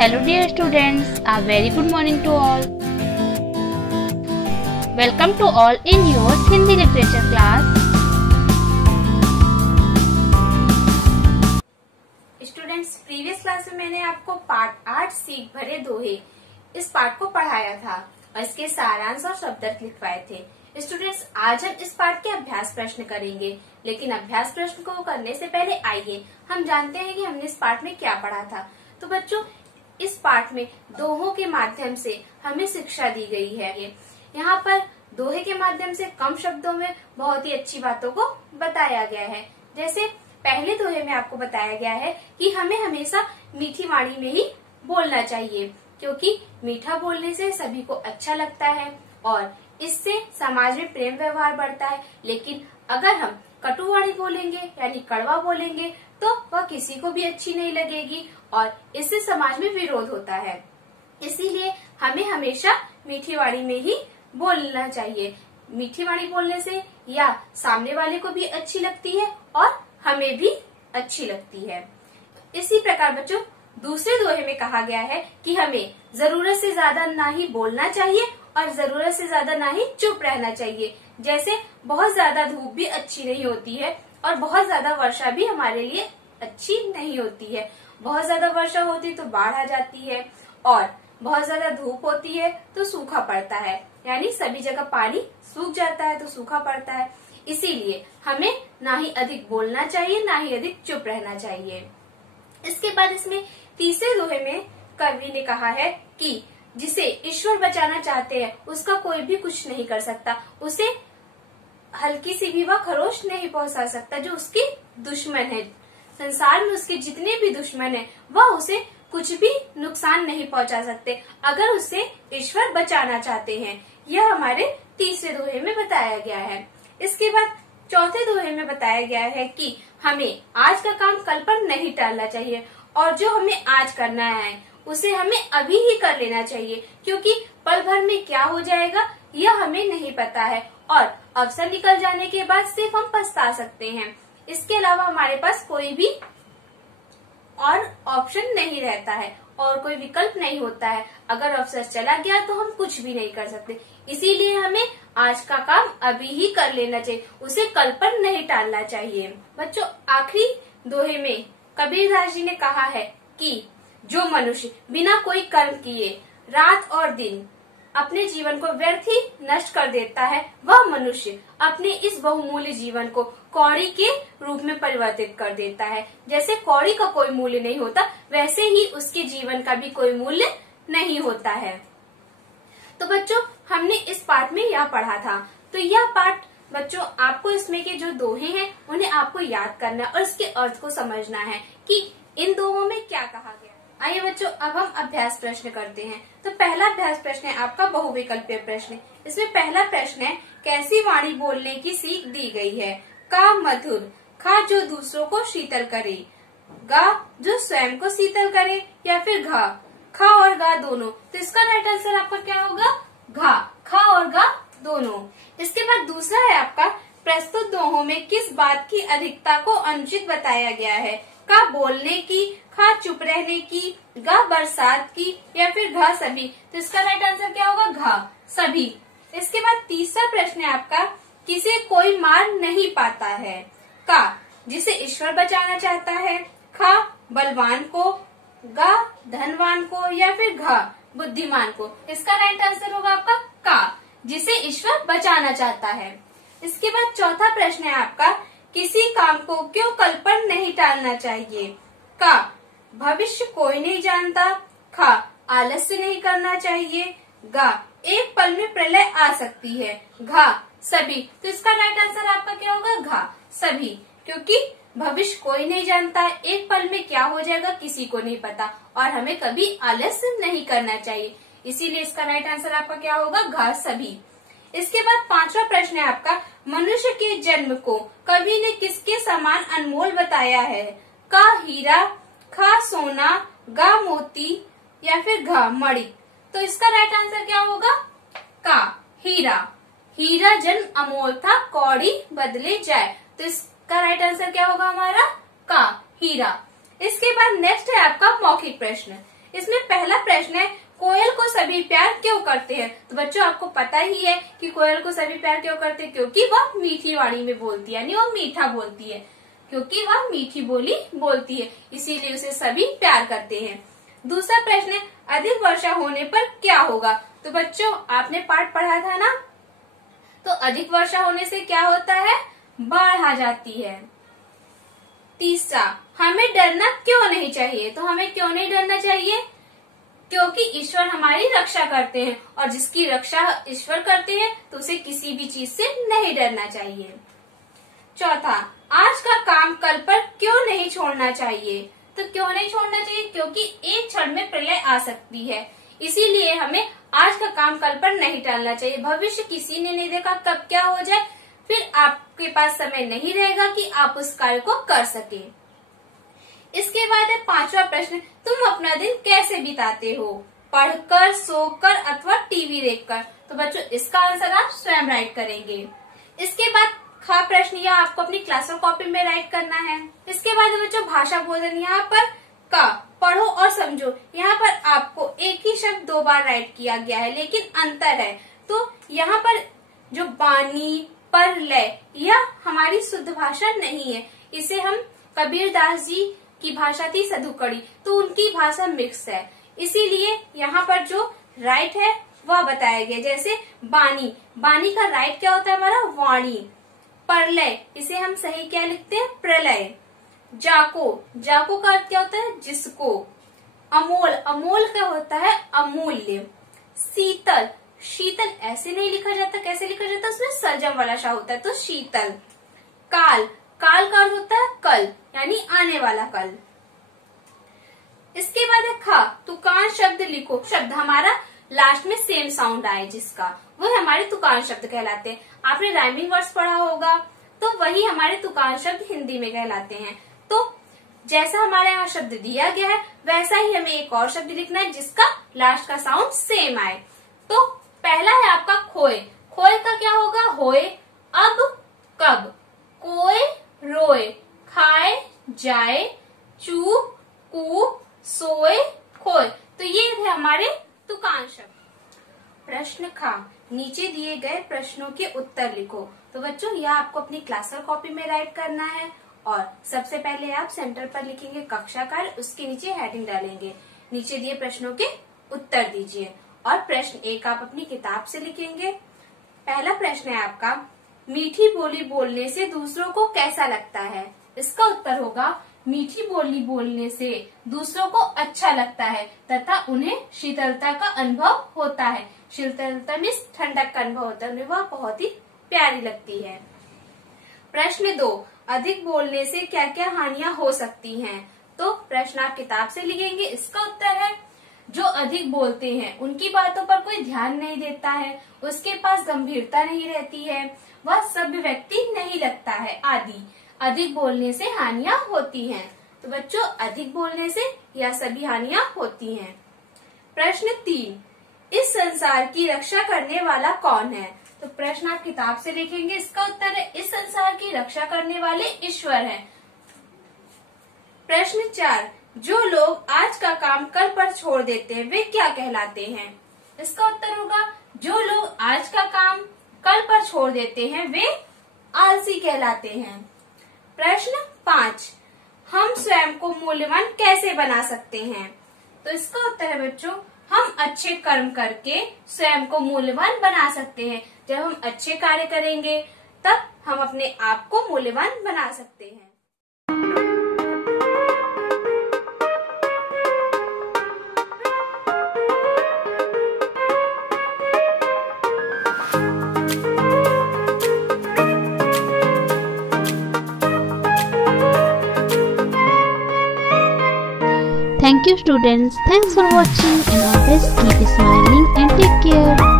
Hello dear students, a very good morning to all. Welcome to all in your Hindi literature class. Students, previous class में मैंने आपको पाठ 8 सीख भरे दोहे इस पाठ को पढ़ाया था और इसके सारांश और शब्दार्थ लिखवाए थे। स्टूडेंट्स, आज हम इस पाठ के अभ्यास प्रश्न करेंगे, लेकिन अभ्यास प्रश्न को करने से पहले आइए हम जानते हैं कि हमने इस पाठ में क्या पढ़ा था। तो बच्चों, इस पाठ में दोहों के माध्यम से हमें शिक्षा दी गई है। यहाँ पर दोहे के माध्यम से कम शब्दों में बहुत ही अच्छी बातों को बताया गया है। जैसे पहले दोहे में आपको बताया गया है कि हमें हमेशा मीठी वाणी में ही बोलना चाहिए, क्योंकि मीठा बोलने से सभी को अच्छा लगता है और इससे समाज में प्रेम व्यवहार बढ़ता है। लेकिन अगर हम कटु वाणी बोलेंगे यानी कड़वा बोलेंगे तो वह किसी को भी अच्छी नहीं लगेगी और इससे समाज में विरोध होता है। इसीलिए हमें हमेशा मीठी वाणी में ही बोलना चाहिए। मीठी वाणी बोलने से या सामने वाले को भी अच्छी लगती है और हमें भी अच्छी लगती है। इसी प्रकार बच्चों, दूसरे दोहे में कहा गया है कि हमें जरूरत से ज्यादा ना ही बोलना चाहिए और जरूरत से ज्यादा ना ही चुप रहना चाहिए। जैसे बहुत ज्यादा धूप भी अच्छी नहीं होती है और बहुत ज्यादा वर्षा भी हमारे लिए अच्छी नहीं होती है। बहुत ज्यादा वर्षा होती तो बाढ़ आ जाती है और बहुत ज्यादा धूप होती है तो सूखा पड़ता है, यानी सभी जगह पानी सूख जाता है तो सूखा पड़ता है। इसीलिए हमें ना ही अधिक बोलना चाहिए ना ही अधिक चुप रहना चाहिए। इसके बाद इसमें तीसरे दोहे में कवि ने कहा है कि जिसे ईश्वर बचाना चाहते हैं उसका कोई भी कुछ नहीं कर सकता, उसे हल्की सी भी वह खरोच नहीं पहुंचा सकता। जो उसके दुश्मन है, संसार में उसके जितने भी दुश्मन है, वह उसे कुछ भी नुकसान नहीं पहुंचा सकते अगर उसे ईश्वर बचाना चाहते हैं। यह हमारे तीसरे दोहे में बताया गया है। इसके बाद चौथे दोहे में बताया गया है कि हमें आज का काम कल पर नहीं टालना चाहिए और जो हमें आज करना है उसे हमें अभी ही कर लेना चाहिए, क्योंकि पल भर में क्या हो जाएगा यह हमें नहीं पता है और अवसर निकल जाने के बाद सिर्फ हम पछता सकते हैं। इसके अलावा हमारे पास कोई भी और ऑप्शन नहीं रहता है और कोई विकल्प नहीं होता है। अगर अवसर चला गया तो हम कुछ भी नहीं कर सकते। इसीलिए हमें आज का काम अभी ही कर लेना चाहिए, उसे कल पर नहीं टालना चाहिए। बच्चों, आखिरी दोहे में कबीरदास जी ने कहा है कि जो मनुष्य बिना कोई कर्म किए रात और दिन अपने जीवन को व्यर्थ ही नष्ट कर देता है, वह मनुष्य अपने इस बहुमूल्य जीवन को कौड़ी के रूप में परिवर्तित कर देता है। जैसे कौड़ी का कोई मूल्य नहीं होता, वैसे ही उसके जीवन का भी कोई मूल्य नहीं होता है। तो बच्चों, हमने इस पाठ में यह पढ़ा था। तो यह पाठ बच्चों, आपको इसमें के जो दोहे हैं उन्हें आपको याद करना और इसके अर्थ को समझना है कि इन दोहों में क्या कहा गया। आइए बच्चों, अब हम अभ्यास प्रश्न करते हैं। तो पहला अभ्यास प्रश्न है आपका बहुविकल्पीय प्रश्न। इसमें पहला प्रश्न है, कैसी वाणी बोलने की सीख दी गई है? का मधुर, खा जो दूसरों को शीतल करे, गा जो स्वयं को शीतल करे, या फिर घा खा और गा दोनों। तो इसका राइट आंसर आपका क्या होगा? घा, खा और गा दोनों। इसके बाद दूसरा है आपका, प्रस्तुत दोहों में किस बात की अधिकता को अनुचित बताया गया है? का बोलने की, खा चुप रहने की, गा बरसात की, या फिर घा सभी। तो इसका राइट आंसर क्या होगा? घा सभी। इसके बाद तीसरा प्रश्न है आपका, किसे कोई मार नहीं पाता है? का जिसे ईश्वर बचाना चाहता है, खा बलवान को, गा धनवान को, या फिर घा बुद्धिमान को। इसका राइट आंसर होगा आपका का, जिसे ईश्वर बचाना चाहता है। इसके बाद चौथा प्रश्न है आपका, किसी काम को क्यों कल पर नहीं टालना चाहिए? का भविष्य कोई नहीं जानता, खा आलस्य नहीं करना चाहिए, गा एक पल में प्रलय आ सकती है, घा सभी। तो इसका राइट आंसर आपका क्या होगा? घा सभी, क्योंकि भविष्य कोई नहीं जानता, एक पल में क्या हो जाएगा किसी को नहीं पता और हमें कभी आलस्य नहीं करना चाहिए। इसीलिए इसका राइट आंसर आपका क्या होगा? घा सभी। इसके बाद पांचवा प्रश्न है आपका, मनुष्य के जन्म को कवि ने किसके समान अनमोल बताया है? का हीरा, खा सोना, गा मोती, या फिर घा मणि। तो इसका राइट आंसर क्या होगा? का हीरा। हीरा जन्म अमोल था, कौड़ी बदले जाए। तो इसका राइट आंसर क्या होगा हमारा? का हीरा। इसके बाद नेक्स्ट है आपका मौखिक प्रश्न। इसमें पहला प्रश्न है, कोयल को सभी प्यार क्यों करते हैं? तो बच्चों आपको पता ही है कि कोयल को सभी प्यार क्यों करते हैं, क्योंकि वह मीठी वाणी में बोलती है, यानी वो मीठा बोलती है, क्योंकि वह मीठी बोली बोलती है, इसीलिए उसे सभी प्यार करते हैं। दूसरा प्रश्न है, अधिक वर्षा होने पर क्या होगा? तो बच्चों आपने पाठ पढ़ा था ना, तो अधिक वर्षा होने से क्या होता है? बाढ़ आ जाती है। तीसरा, हमें डरना क्यों नहीं चाहिए? तो हमें क्यों नहीं डरना चाहिए? क्योंकि ईश्वर हमारी रक्षा करते हैं, और जिसकी रक्षा ईश्वर करते हैं तो उसे किसी भी चीज से नहीं डरना चाहिए। चौथा, आज का काम कल पर क्यों नहीं छोड़ना चाहिए? तो क्यों नहीं छोड़ना चाहिए? क्योंकि एक क्षण में प्रलय आ सकती है, इसीलिए हमें आज का काम कल पर नहीं टालना चाहिए। भविष्य किसी ने नहीं देखा कब क्या हो जाए, फिर आपके पास समय नहीं रहेगा कि आप उस कार्य को कर सके। इसके बाद है पांचवा प्रश्न, तुम अपना दिन कैसे बिताते हो? पढ़कर, सोकर अथवा टीवी देखकर? तो बच्चों इसका आंसर आप स्वयं राइट करेंगे। इसके बाद खा प्रश्न यह आपको अपनी क्लास और कॉपी में राइट करना है। इसके बाद बच्चों भाषा बोधन, यहाँ पर का पढ़ो और समझो, यहाँ पर आपको एक ही शब्द 2 बार राइट किया गया है, लेकिन अंतर है। तो यहाँ पर जो बानी, पर, लय, यह हमारी शुद्ध भाषा नहीं है, इसे हम कबीरदास जी की भाषा थी सधुकड़ी, तो उनकी भाषा मिक्स है, इसीलिए यहाँ पर जो राइट है वह बताया गया। जैसे बानी, बानी का राइट क्या होता है हमारा? वाणी। प्रलय, इसे हम सही क्या लिखते हैं? प्रलय। जाको, जाको का अर्थ क्या होता है? जिसको। अमोल, अमोल क्या होता है? अमूल्य। शीतल, शीतल ऐसे नहीं लिखा जाता, कैसे लिखा जाता है? उसमें सर्जम वाला शा होता है, तो शीतल। काल, काल का अर्थ होता है कल, यानी आने वाला कल। इसके बाद है खा, तुकान शब्द लिखो। शब्द हमारा लास्ट में सेम साउंड आए जिसका, वो हमारे तुकान शब्द कहलाते हैं। आपने राइमिंग वर्ड्स पढ़ा होगा, तो वही हमारे तुकान शब्द हिंदी में कहलाते हैं। तो जैसा हमारे यहाँ शब्द दिया गया है वैसा ही हमें एक और शब्द लिखना है जिसका लास्ट का साउंड सेम आए। तो पहला है आपका खोए। खोए का क्या होगा? होए, अब, कब। कोए, रोए, खाए, जाए, चूप, कूप, सोए, खोए। तो ये है हमारे तुकान शब्द। प्रश्न खा, नीचे दिए गए प्रश्नों के उत्तर लिखो। तो बच्चों यह आपको अपनी क्लास और कॉपी में राइट करना है, और सबसे पहले आप सेंटर पर लिखेंगे कक्षा कार्य, उसके नीचे हेडिंग डालेंगे, नीचे दिए प्रश्नों के उत्तर दीजिए, और प्रश्न 1 आप अपनी किताब से लिखेंगे। पहला प्रश्न है आपका, मीठी बोली बोलने से दूसरों को कैसा लगता है? इसका उत्तर होगा, मीठी बोली बोलने से दूसरों को अच्छा लगता है तथा उन्हें शीतलता का अनुभव होता है। शीतलता में ठंडक का अनुभव होता है, उन्हें वह बहुत ही प्यारी लगती है। प्रश्न 2, अधिक बोलने से क्या क्या हानियां हो सकती हैं? तो प्रश्न आप किताब से लिखेंगे। इसका उत्तर है, जो अधिक बोलते हैं उनकी बातों पर कोई ध्यान नहीं देता है, उसके पास गंभीरता नहीं रहती है, वह सभ्य व्यक्ति नहीं लगता है आदि। अधिक बोलने से हानियां होती हैं। तो बच्चों अधिक बोलने से यह सभी हानियां होती हैं। प्रश्न 3, इस संसार की रक्षा करने वाला कौन है? तो प्रश्न आप किताब से लिखेंगे। इसका उत्तर है, इस संसार की रक्षा करने वाले ईश्वर हैं। प्रश्न 4, जो लोग आज का काम कल पर छोड़ देते हैं वे क्या कहलाते हैं? इसका उत्तर होगा, जो लोग आज का काम कल पर छोड़ देते हैं वे आलसी कहलाते हैं। प्रश्न 5, हम स्वयं को मूल्यवान कैसे बना सकते हैं? तो इसका उत्तर है बच्चों, हम अच्छे कर्म करके स्वयं को मूल्यवान बना सकते हैं। जब हम अच्छे कार्य करेंगे तब हम अपने आप को मूल्यवान बना सकते हैं। Thank you students. Thanks for watching and always keep smiling and take care.